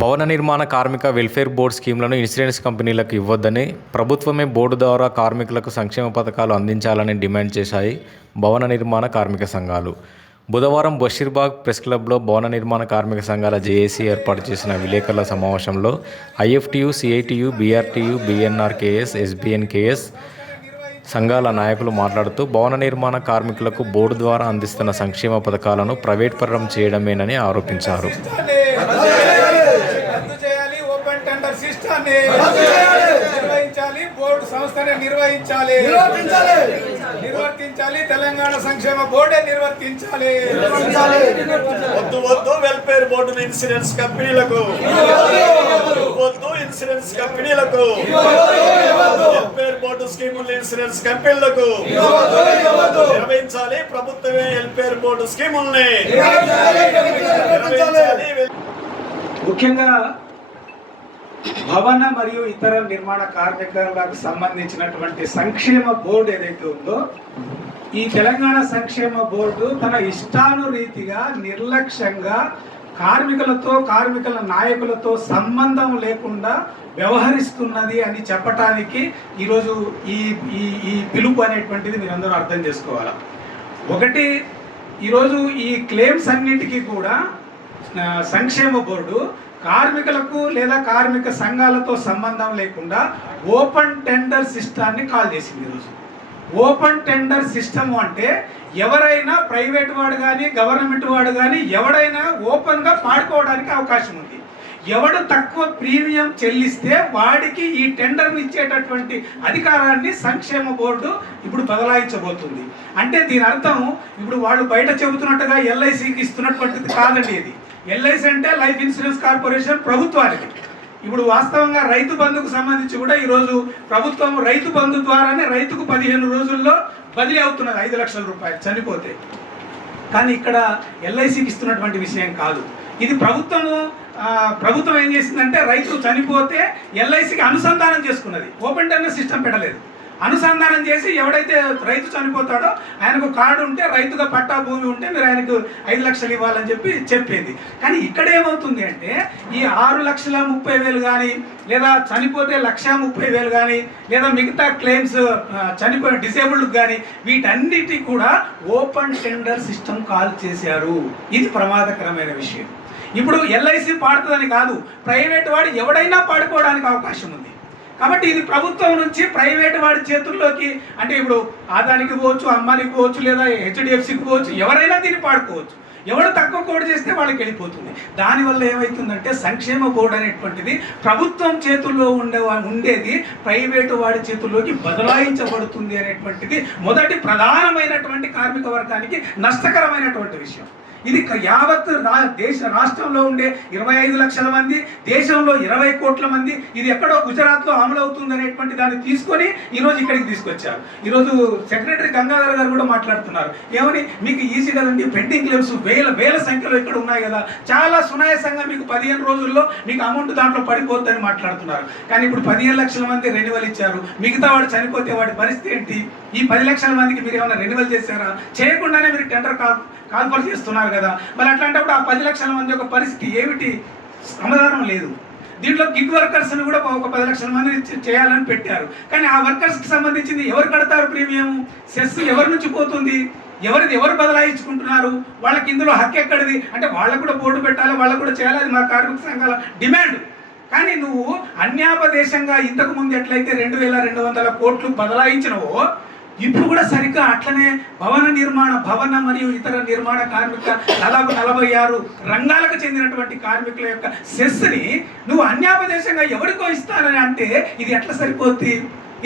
భవన నిర్మాణ కార్మిక వెల్ఫేర్ బోర్డు స్కీమ్లను ఇన్సూరెన్స్ కంపెనీలకు ఇవ్వొద్దని ప్రభుత్వమే బోర్డు ద్వారా కార్మికులకు సంక్షేమ పథకాలు అందించాలని డిమాండ్ చేశాయి భవన నిర్మాణ కార్మిక సంఘాలు. బుధవారం బషీర్బాగ్ ప్రెస్ క్లబ్లో భవన నిర్మాణ కార్మిక సంఘాల జేఏసీ ఏర్పాటు చేసిన విలేకరుల సమావేశంలో IFTU CITU BRTU BNRKS SBNKS సంఘాల నాయకులు మాట్లాడుతూ భవన నిర్మాణ కార్మికులకు బోర్డు ద్వారా అందిస్తున్న సంక్షేమ పథకాలను ప్రైవేట్ పరం చేయడమేనని ఆరోపించారు. టెండర్ సిస్టాన్ని నిర్వహించాలి బోర్డు సంస్థనే నిర్వహించాలి. నిర్వర్తించాలి. తెలంగాణ సంక్షేమ బోర్డే నిర్వర్తించాలి. వద్దు వద్దు వెల్ఫేర్ బోర్డు ఇన్సూరెన్స్ కంపెనీలకు. వద్దు ఇన్సూరెన్స్ కంపెనీలకు. వెల్ఫేర్ బోర్డు స్కీముల ఇన్సూరెన్స్ కంపెనీలకు. నిర్వహించాలి ప్రభుత్వమే వెల్ఫేర్ బోర్డు స్కీముల్ని నిర్వహించాలి ముఖ్యంగా భవన మరియు ఇతర నిర్మాణ కార్మికులకు సంబంధించినటువంటి సంక్షేమ బోర్డు ఏదైతే ఉందో ఈ తెలంగాణ సంక్షేమ బోర్డు తన ఇష్టానురీతిగా నిర్లక్ష్యంగా కార్మికులతో కార్మికుల నాయకులతో సంబంధం లేకుండా వ్యవహరిస్తున్నది అని చెప్పటానికి ఈరోజు ఈ ఈ ఈ పిలుపు అనేటువంటిది మీరందరూ అర్థం చేసుకోవాలి? ఒకటి ఈరోజు ఈ క్లెయిమ్స్ అన్నిటికీ కూడా సంక్షేమ బోర్డు కార్మికులకు లేదా కార్మిక సంఘాలతో సంబంధం లేకుండా ఓపెన్ టెండర్ సిస్టాన్ని కాల్ చేసింది ఈరోజు ఓపెన్ టెండర్ సిస్టమ్ అంటే ఎవరైనా ప్రైవేట్ వాడు కానీ గవర్నమెంట్ వాడు కానీ ఎవడైనా ఓపెన్గా పాడుకోవడానికి అవకాశం ఉంది. ఎవడు తక్కువ ప్రీమియం చెల్లిస్తే వాడికి ఈ టెండర్ని ఇచ్చేటటువంటి అధికారాన్ని సంక్షేమ బోర్డు ఇప్పుడు బదలాయించబోతుంది. అంటే దీని అర్థం ఇప్పుడు వాళ్ళు బయట చెబుతున్నట్టుగా ఎల్ఐసికి ఇస్తున్నటువంటిది కాదండి ఇది. ఎల్ఐసి అంటే లైఫ్ ఇన్సూరెన్స్ కార్పొరేషన్ ప్రభుత్వానికి ఇప్పుడు వాస్తవంగా రైతు బంధుకు సంబంధించి కూడా ఈరోజు ప్రభుత్వం రైతు బంధు ద్వారానే రైతుకు పదిహేను రోజుల్లో బదిలీ అవుతున్నది ఐదు లక్షల రూపాయలు చనిపోతే. కానీ ఇక్కడ ఎల్ఐసికి ఇస్తున్నటువంటి విషయం కాదు. ఇది ప్రభుత్వము ప్రభుత్వం ఏం చేసిందంటే రైతు చనిపోతే ఎల్ఐసికి అనుసంధానం చేసుకున్నది. ఓపెన్ టెండర్ సిస్టమ్ పెట్టలేదు. అనుసంధానం చేసి ఎవడైతే రైతు చనిపోతాడో ఆయనకు కార్డు ఉంటే రైతుగా పట్టా భూమి ఉంటే మీరు ఆయనకు ఐదు లక్షలు ఇవ్వాలని చెప్పి చెప్పింది. కానీ ఇక్కడ ఏమవుతుంది అంటే ఈ ఆరు లక్షల ముప్పై వేలు కానీ లేదా చనిపోతే లక్ష ముప్పై వేలు కానీ లేదా మిగతా క్లెయిమ్స్ చనిపోయిన డిసేబుల్డ్ కానీ వీటన్నిటి కూడా ఓపెన్ టెండర్ సిస్టమ్ కాల్ చేశారు. ఇది ప్రమాదకరమైన విషయం. ఇప్పుడు ఎల్ఐసి పాడుతుందని కాదు ప్రైవేట్ వాడు ఎవడైనా పాడుకోవడానికి అవకాశం ఉంది. కాబట్టి ఇది ప్రభుత్వం నుంచి ప్రైవేట్ వాడి చేతుల్లోకి అంటే ఇప్పుడు ఆదానికి పోవచ్చు అమ్మానికి పోవచ్చు లేదా హెచ్డిఎఫ్సికి పోవచ్చు ఎవరైనా దీన్ని పాడుకోవచ్చు. ఎవడు తక్కువ కోడ్ చేస్తే వాళ్ళకి వెళ్ళిపోతుంది. దానివల్ల ఏమవుతుందంటే సంక్షేమ బోర్డు అనేటువంటిది ప్రభుత్వం చేతుల్లో ఉండే ఉండేది ప్రైవేటు వాడి చేతుల్లోకి బదలాయించబడుతుంది అనేటువంటిది మొదటి ప్రధానమైనటువంటి కార్మిక వర్గానికి నష్టకరమైనటువంటి విషయం. ఇది యావత్ రా దేశ రాష్ట్రంలో ఉండే ఇరవై ఐదు లక్షల మంది దేశంలో ఇరవై కోట్ల మంది ఇది ఎక్కడో గుజరాత్లో అమలు అనేటువంటి దాన్ని తీసుకొని ఈరోజు ఇక్కడికి తీసుకొచ్చారు. ఈరోజు సెక్రటరీ గంగాధర్ గారు కూడా మాట్లాడుతున్నారు. ఏమని? మీకు ఈజీ కదండి పెండింగ్ క్లెయిమ్స్ వేల వేల సంఖ్యలో ఇక్కడ ఉన్నాయి కదా. చాలా సునాయాసంగా మీకు పదిహేను రోజుల్లో మీకు అమౌంట్ దాంట్లో పడిపోద్దని మాట్లాడుతున్నారు. కానీ ఇప్పుడు పదిహేను లక్షల మంది రెన్యువల్ ఇచ్చారు. మిగతా వాడు చనిపోతే వాడి పరిస్థితి ఏంటి? ఈ పది లక్షల మందికి మీరు ఏమైనా రెన్యువల్ చేశారా? చేయకుండానే మీరు టెండర్ కాల్ కాల్ఫర్ చేస్తున్నారు కదా? మరి అట్లాంటప్పుడు ఆ పది లక్షల మంది యొక్క పరిస్థితి ఏమిటి? సమాధానం లేదు. దీంట్లో గిగ్ వర్కర్స్ని కూడా ఒక పది లక్షల మంది చేయాలని పెట్టారు. కానీ ఆ వర్కర్స్కి సంబంధించింది ఎవరు కడతారు ప్రీమియం? సెస్ ఎవరి నుంచి పోతుంది? ఎవరిది ఎవరు బదలాయించుకుంటున్నారు? వాళ్ళకి ఇందులో హక్కు ఎక్కడిది? అంటే వాళ్ళకు కూడా బోర్డు పెట్టాలి? వాళ్ళకు కూడా చేయాలి? అది మా కార్మిక సంఘాల డిమాండ్. కానీ నువ్వు అన్యాపదేశంగా ఇంతకు ముందు ఎట్లయితే రెండు వేల రెండు వందల కోట్లు బదలాయించినవో ఇప్పుడు కూడా సరిగ్గా అట్లనే భవన నిర్మాణ భవన మరియు ఇతర నిర్మాణ కార్మిక దాదాపు నలభై ఆరు రంగాలకు చెందినటువంటి కార్మికుల యొక్క సెస్ని నువ్వు అన్యాపదేశంగా ఎవరికో ఇస్తానని అంటే ఇది ఎట్లా సరిపోద్ది?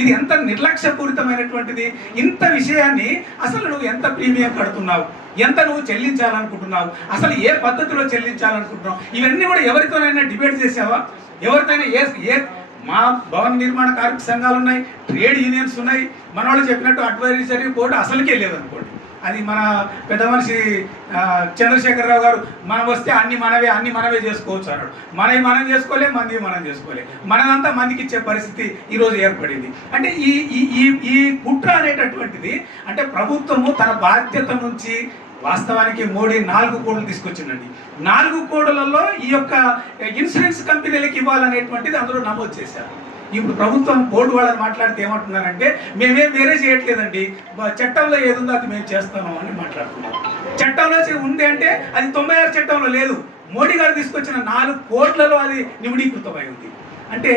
ఇది ఎంత నిర్లక్ష్యపూరితమైనటువంటిది? ఇంత విషయాన్ని అసలు నువ్వు ఎంత ప్రీమియం కడుతున్నావు? ఎంత నువ్వు చెల్లించాలనుకుంటున్నావు? అసలు ఏ పద్ధతిలో చెల్లించాలనుకుంటున్నావు? ఇవన్నీ కూడా ఎవరితోనైనా డిబేట్ చేసావా? ఎవరితోనైనా ఏ ఏ మా భవన నిర్మాణ కార్మిక సంఘాలు ఉన్నాయి ట్రేడ్ యూనియన్స్ ఉన్నాయి. మన వాళ్ళు చెప్పినట్టు అడ్వైజరీ బోర్డు అసలుకే లేదనుకోండి. అది మన పెద్ద మనిషి చంద్రశేఖరరావు గారు మనం వస్తే అన్ని మనవే అన్ని మనవే చేసుకోవచ్చు అన్నాడు. మనవి మనం చేసుకోలే మంది మనం చేసుకోలే. మనదంతా మందికి ఇచ్చే పరిస్థితి ఈరోజు ఏర్పడింది. అంటే ఈ ఈ ఈ ఈ కుట్ర అనేటటువంటిది అంటే ప్రభుత్వము తన బాధ్యత నుంచి వాస్తవానికి మోడీ నాలుగు కోడలు తీసుకొచ్చిందండి నాలుగు కోడలలో ఈ యొక్క ఇన్సూరెన్స్ కంపెనీలకు ఇవ్వాలనేటువంటిది అందులో నమోదు చేశారు. ఇప్పుడు ప్రభుత్వం బోర్డు వాళ్ళని మాట్లాడితే ఏమంటున్నారంటే మేమేం వేరే చేయట్లేదండి. చట్టంలో ఏదుందో అది మేము చేస్తాము అని మాట్లాడుతున్నాం చట్టంలో ఉంది అంటే అది తొంభై ఆరు చట్టంలో లేదు. మోడీ గారు తీసుకొచ్చిన నాలుగు కోట్లలో అది నిమిడీకృతమై ఉంది. అంటే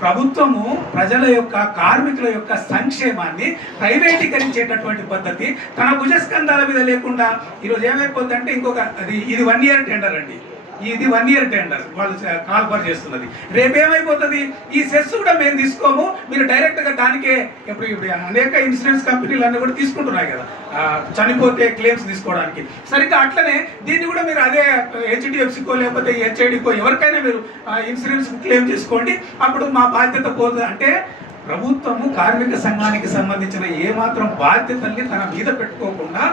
ప్రభుత్వము ప్రజల యొక్క కార్మికుల యొక్క సంక్షేమాన్ని ప్రైవేటీకరించేటటువంటి పద్ధతి తన భుజస్కంధాల మీద లేకుండా ఈరోజు ఏమైపోతుందంటే ఇంకొక అది ఇది వన్ ఇయర్ టెండర్ అండి. ఇది వన్ ఇయర్ టెండర్ వాళ్ళు కాల్ఫర్ చేస్తున్నది. రేపు ఏమైపోతుంది? ఈ సెస్ కూడా మేము తీసుకోము. మీరు డైరెక్ట్గా దానికే ఇప్పుడు ఇప్పుడు అనేక ఇన్సూరెన్స్ కంపెనీలు అన్నీ కూడా తీసుకుంటున్నాయి కదా. చనిపోతే క్లెయిమ్స్ తీసుకోవడానికి. సరిగ్గా అట్లనే దీన్ని కూడా మీరు అదే హెచ్డిఎఫ్సికో లేకపోతే హెచ్ఐడికో ఎవరికైనా మీరు ఇన్సూరెన్స్ క్లెయిమ్ చేసుకోండి. అప్పుడు మా బాధ్యత పోదు అంటే ప్రభుత్వము కార్మిక సంఘానికి సంబంధించిన ఏమాత్రం బాధ్యతల్ని తన మీద పెట్టుకోకుండా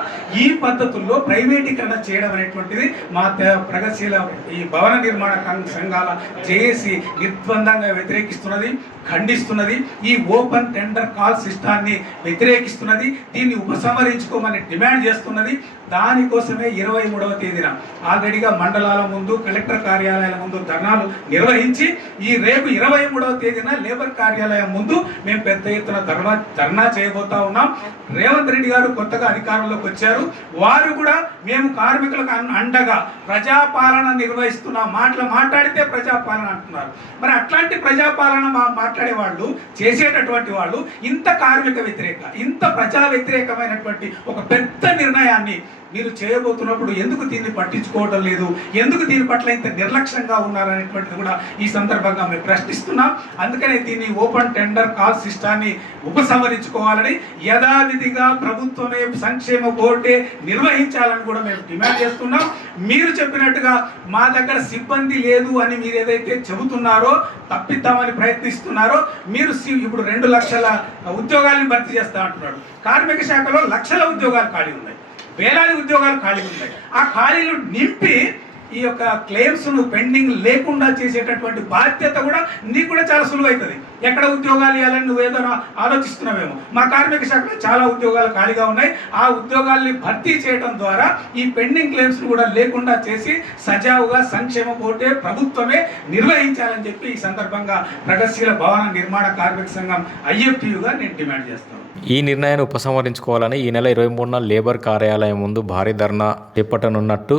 ఈ పద్ధతుల్లో ప్రైవేటీకరణ చేయడం అనేటువంటిది మా ప్రగతిశీల ఈ భవన నిర్మాణ సంఘాల జేఏసీ నిర్బంధంగా వ్యతిరేకిస్తున్నది ఖండిస్తున్నది. ఈ ఓపెన్ టెండర్ కాల్ సిస్టాన్ని వ్యతిరేకిస్తున్నది. దీన్ని ఉపసంహరించుకోమని డిమాండ్ చేస్తున్నది. దానికోసమే ఇరవై మూడవ తేదీన ఆల్రెడీగా మండలాల ముందు కలెక్టర్ కార్యాలయాల ముందు ధర్నాలు నిర్వహించి ఈ రేపు ఇరవై మూడవ తేదీన లేబర్ కార్యాలయం ముందు మేము పెద్ద ఎత్తున ధర్నా ధర్నా చేయబోతా ఉన్నాం. రేవంత్ రెడ్డి గారు కొత్తగా అధికారంలోకి వచ్చారు. వారు కూడా మేము కార్మికులకు అండగా ప్రజాపాలన నిర్వహిస్తున్నాం మాటలు మాట్లాడితే ప్రజాపాలన అంటున్నారు. మరి అట్లాంటి ప్రజాపాలన మా మాట్లాడే వాళ్ళు చేసేటటువంటి వాళ్ళు ఇంత కార్మిక వ్యతిరేక ఇంత ప్రజా వ్యతిరేకమైనటువంటి ఒక పెద్ద నిర్ణయాన్ని మీరు చేయబోతున్నప్పుడు ఎందుకు దీన్ని పట్టించుకోవటం లేదు? ఎందుకు దీని పట్ల ఇంత నిర్లక్ష్యంగా ఉన్నారనేటువంటిది కూడా ఈ సందర్భంగా మేము ప్రశ్నిస్తున్నాం. అందుకనే దీన్ని ఓపెన్ టెండర్ కాల్ సిస్టాన్ని ఉపసంహరించుకోవాలని యథావిధిగా ప్రభుత్వమే సంక్షేమ బోర్డే నిర్వహించాలని కూడా మేము డిమాండ్ చేస్తున్నాం. మీరు చెప్పినట్టుగా మా దగ్గర సిబ్బంది లేదు అని మీరు ఏదైతే చెబుతున్నారో తప్పిద్దామని ప్రయత్నిస్తున్నారో మీరు సి- ఇప్పుడు రెండు లక్షల ఉద్యోగాలను భర్తీ చేస్తా అంటున్నాడు. కార్మిక శాఖలో లక్షల ఉద్యోగాలు ఖాళీ ఉన్నాయి. వేలాది ఉద్యోగాలు ఖాళీలు ఉన్నాయి. ఆ ఖాళీలు నింపి ఈ యొక్క క్లెయిమ్స్ పెండింగ్ లేకుండా చేసేటటువంటి బాధ్యత కూడా నీకు కూడా చాలా సులువైతుంది. ఎక్కడ ఉద్యోగాలు ఇవ్వాలని నువ్వు ఏదో ఆలోచిస్తున్నావేమో. మా కార్మిక శాఖలో చాలా ఉద్యోగాలు ఖాళీగా ఉన్నాయి. ఆ ఉద్యోగాల్ని భర్తీ చేయడం ద్వారా ఈ పెండింగ్ క్లెయిమ్స్ కూడా లేకుండా చేసి సజావుగా సంక్షేమ పోటే ప్రభుత్వమే నిర్వహించాలని చెప్పి ఈ సందర్భంగా ప్రగతిశీల భవన నిర్మాణ కార్మిక సంఘం ఐఎఫ్టీయుగా నేను డిమాండ్ చేస్తాను. ఈ నిర్ణయాన్ని ఉపసంహరించుకోవాలని ఈ నెల ఇరవై మూడున లేబర్ కార్యాలయం ముందు భారీ ధర్నా చేపట్టనున్నట్టు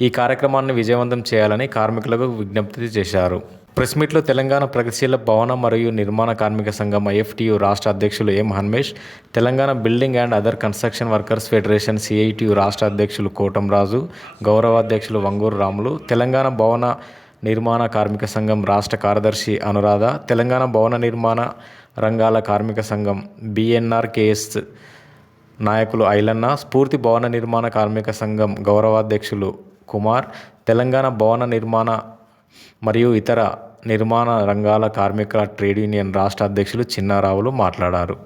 ఈ కార్యక్రమాన్ని విజయవంతం చేయాలని కార్మికులకు విజ్ఞప్తి చేశారు. ప్రెస్ మీట్లో తెలంగాణ ప్రగతిశీల భవన మరియు నిర్మాణ కార్మిక సంఘం ఐఎఫ్టియు రాష్ట్ర అధ్యక్షులు M Hanmesh Telangana building and other construction workers federation CITU రాష్ట్ర అధ్యక్షులు కోటంరాజు గౌరవాధ్యక్షులు వంగూరు రాములు తెలంగాణ భవన నిర్మాణ కార్మిక సంఘం రాష్ట్ర కార్యదర్శి అనురాధ తెలంగాణ భవన నిర్మాణ రంగాల కార్మిక సంఘం బిఎన్ఆర్కేఎస్ నాయకులు ఐలన్న స్ఫూర్తి భవన నిర్మాణ కార్మిక సంఘం గౌరవాధ్యక్షులు కుమార్ తెలంగాణ భవన నిర్మాణ మరియు ఇతర నిర్మాణ రంగాల కార్మికుల ట్రేడ్ యూనియన్ రాష్ట్ర అధ్యక్షులు చిన్నారావులు మాట్లాడారు.